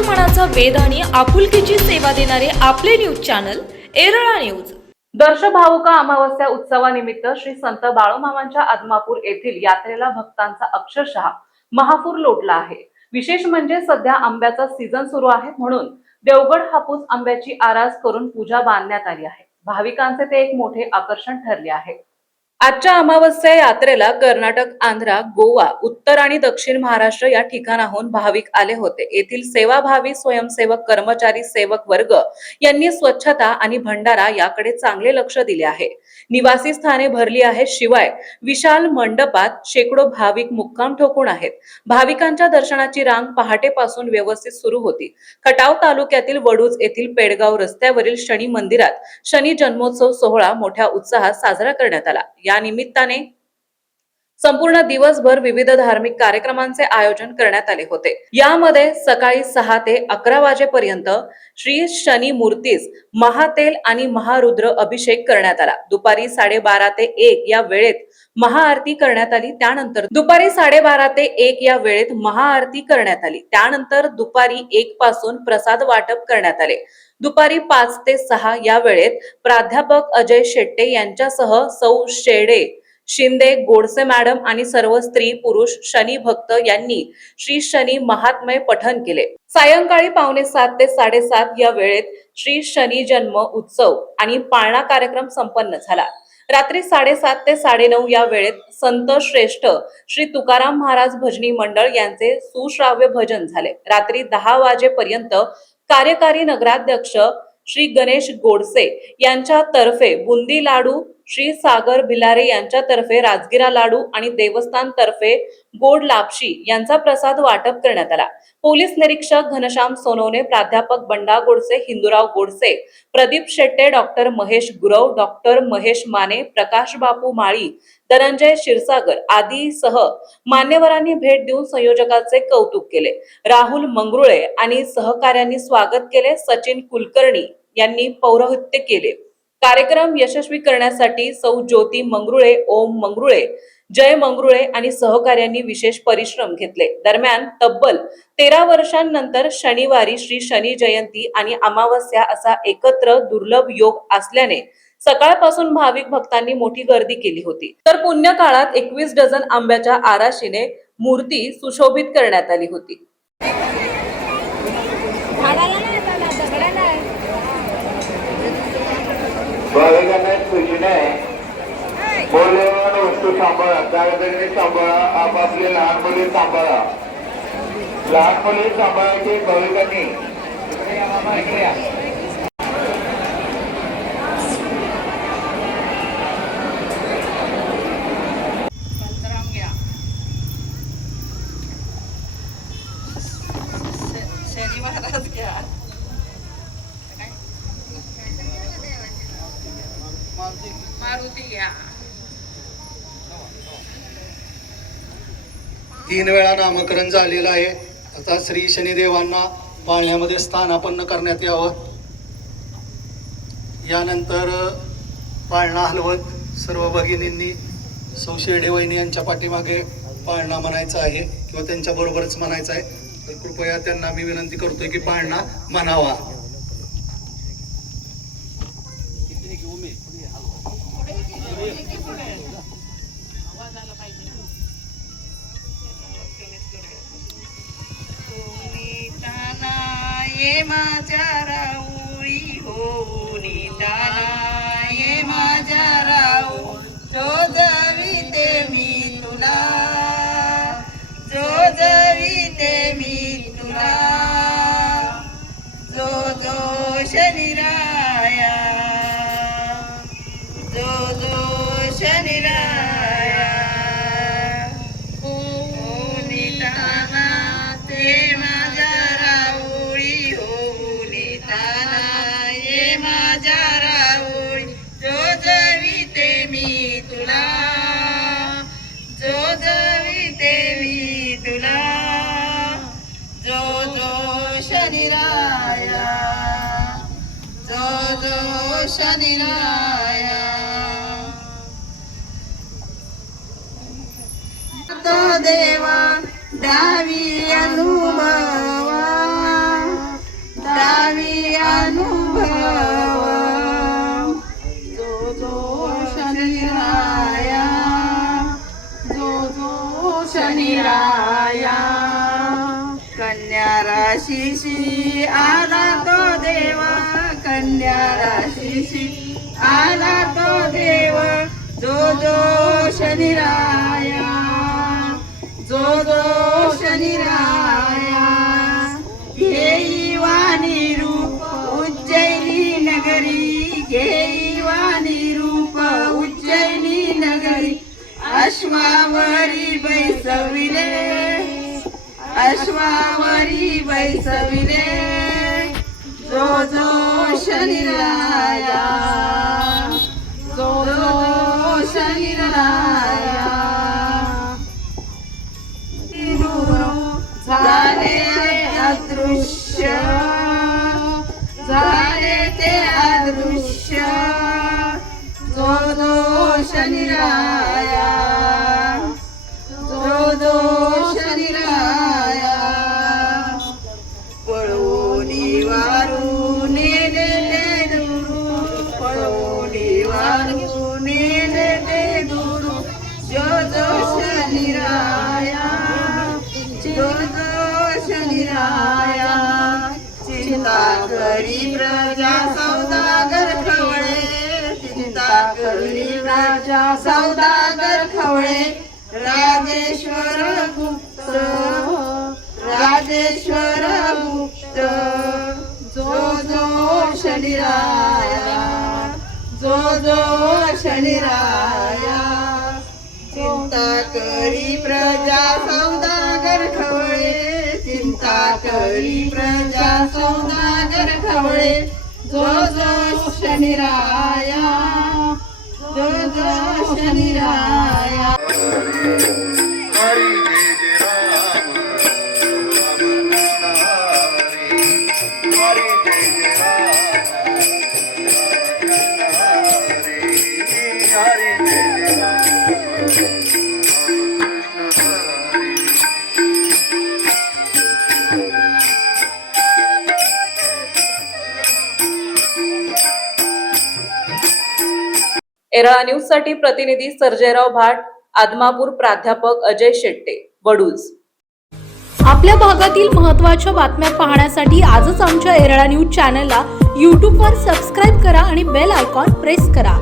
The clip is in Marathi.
मनाचा वेध आणि आपुलकीची सेवा देणारे आपले न्यूज चॅनल एरळा न्यूज। दर्श भावुका अमावस्या उत्सवानिमित्त श्री संत बाळूमामांच्या आदमापूर येथील यात्रेला भक्तांचा अक्षरशः महापूर लोटला आहे। विशेष म्हणजे सध्या आंब्याचा सीझन सुरू आहे, म्हणून देवगड हापूस आंब्याची आरास करून पूजा बांधण्यात आली आहे। भाविकांचे ते एक मोठे आकर्षण ठरले आहे। आजच्या अमावस्या यात्रेला कर्नाटक, आंध्र, गोवा, उत्तर आणि दक्षिण महाराष्ट्र या ठिकाणाहून भाविक आले होते। येथील सेवाभावी स्वयंसेवक, कर्मचारी, सेवक वर्ग यांनी स्वच्छता आणि भंडारा याकडे चांगले लक्ष दिले आहे। निवासी स्थाने भरली आहेत, शिवाय विशाल मंडपात शेकडो भाविक मुक्काम ठोकून आहेत। भाविकांच्या दर्शनाची रांग पहाटेपासून व्यवस्थित सुरू होती। खटाव तालुक्यातील वडूज येथील पेडगाव रस्त्यावरील शनी मंदिरात शनी जन्मोत्सव सोहळा मोठ्या उत्साहात साजरा करण्यात आला। या निमित्ताने संपूर्ण दिवसभर विविध धार्मिक कार्यक्रमांचे आयोजन करण्यात आले होते। यामध्ये सकाळी 6 ते 11 वाजेपर्यंत श्री शनी मूर्तीस महातेल आणि महारुद्र अभिषेक करण्यात आला। दुपारी 12:30 ते 1 या वेळेत महाआरती करण्यात आली। त्यानंतर दुपारी 12:30 ते 1 या वेळेत महाआरती करण्यात आली। त्यानंतर दुपारी 1 पासून प्रसाद वाटप करण्यात आले। दुपारी 5 ते 6 या वेळेत प्राध्यापक अजय शेट्टे यांच्यासह सौ शेडे, शिंदे, गोडसे मॅडम आणि सर्व स्त्री पुरुष शनी भक्त यांनी श्री शनी महात्म्य पठण केले। सायंकाळी 6:45 ते 7:30 या वेळेत श्री शनी जन्म उत्सव आणि पाळणा कार्यक्रम संपन्न झाला। रात्री 7:30 ते 9:30 या वेळेत संत श्रेष्ठ श्री तुकाराम महाराज भजनी मंडळ यांचे सुश्राव्य भजन झाले। रात्री 10 वाजेपर्यंत कार्यकारी नगराध्यक्ष श्री गणेश गोडसे यांच्यातर्फे बुंदी लाडू, श्री सागर भिलारे यांच्यातर्फे राजगिरा लाडू आणि देवस्थान तर्फे गोड लापशी यांचा प्रसाद वाटप करण्यात आला। पोलीस निरीक्षक घनश्याम सोनवणे, प्राध्यापक बंडा गोडसे, हिंदूराव गोडसे, प्रदीप शेट्टे, डॉक्टर महेश गुरव, डॉक्टर महेश माने, प्रकाश बापू माळी, धनंजय क्षीरसागर आदीसह मान्यवरांनी भेट देऊन संयोजकाचे कौतुक केले। राहुल मंगरुळे आणि सहकाऱ्यांनी स्वागत केले। सचिन कुलकर्णी यांनी पौरोहित्य केले। कार्यक्रम यशस्वी करण्यासाठी सौ ज्योती मंगरुळे, ओम मंगरुळे, जय मंगरुळे आणि सहकाऱ्यांनी विशेष परिश्रम घेतले। दरम्यान तब्बल 13 वर्षांनंतर शनिवारी श्री शनी जयंती आणि अमावस्या असा एकत्र दुर्लभ योग असल्याने सकाळपासून भाविक भक्तांनी मोठी गर्दी केली होती। तर पुण्य काळात 21 डझन आंब्याच्या आराशीने मूर्ती सुशोभित करण्यात आली होती। भाविकांना सूचना आहे, मौल्यवान वस्तू सांभाळा, दागदागिने सांभाळा, आपापले लहान मुले सांभाळा। लहान मुले सांभाळायचे भाविकांनी शनी महाराज घ्या, मारुती घ्या। 3 वेळा नामकरण झालेलं आहे। आता श्री शनिदेवांना पाळण्यामध्ये स्थानापन्न करण्यात यावं। यानंतर पाळणा हलवत सर्व भगिनींनी सौ शेडे वहिनी यांच्या पाठीमागे पाळणा म्हणायचा आहे किंवा त्यांच्या बरोबरच म्हणायचं आहे। तर कृपया त्यांना मी विनंती करतोय की पाळणा म्हणावा। ये माझ्या राऊळी हो निदाना, ये माझ्या राऊ जो जविते मी तुला, जो जविते मी तुला, जो जो शनिराया, जो जो शनिराया, हो निदाना ते माझ्या ये माझ्या राऊळी जो जविते मी तुला, जो जविते मी तुला, जो जो शनिराया, जो जो शनिराया। तो देवा द्यावी अनुभवा, शनिराया कन्या राशीशी आला तो देव कन्या राशीशी आला तो देव जो जो शनिराया जो जो शनिराया घेई वाणी रूप उज्जैनी नगरी घेई वाणी रूप उज्जैनी नगरी अश्वावरी बैसविले अश्वावरी बैसविले जो जो शनिराया जो जो शनिराया झाले ते अदृश्य झाले ते अदृश्य जो जो शनिराया जो जो शनिराया पळवूनी वारू नेले ते दुरू पळवूनी वारू नेले ते दुरू जो जो शनिराया जो जो शनिराया चिंता करी प्रजा सौदागर खवळे चिंता करी प्रजा सौदागर खवळे राजेश्वर गुप्त राजेश्वर गुप्त जो जो शनिराया जो जो शनिराया चिंता करी प्रजा सौदागर खवळे चिंता करी प्रजा सौदागर खवळे जो जो शनिराया जो जो शनिराया हरी जय राम राम कृष्ण हरी हरी जय राम हरी जय राम एरळा न्यूज साठी प्रतिनिधी सर्जेराव भाट, आदमापूर प्राध्यापक अजय शेट्टे, वडूज। आपल्या भागातील महत्त्वाच्या बातम्या पाहण्यासाठी आजच आमच्या एरळा न्यूज चॅनलला YouTube वर सबस्क्राईब करा आणि बेल आयकॉन प्रेस करा।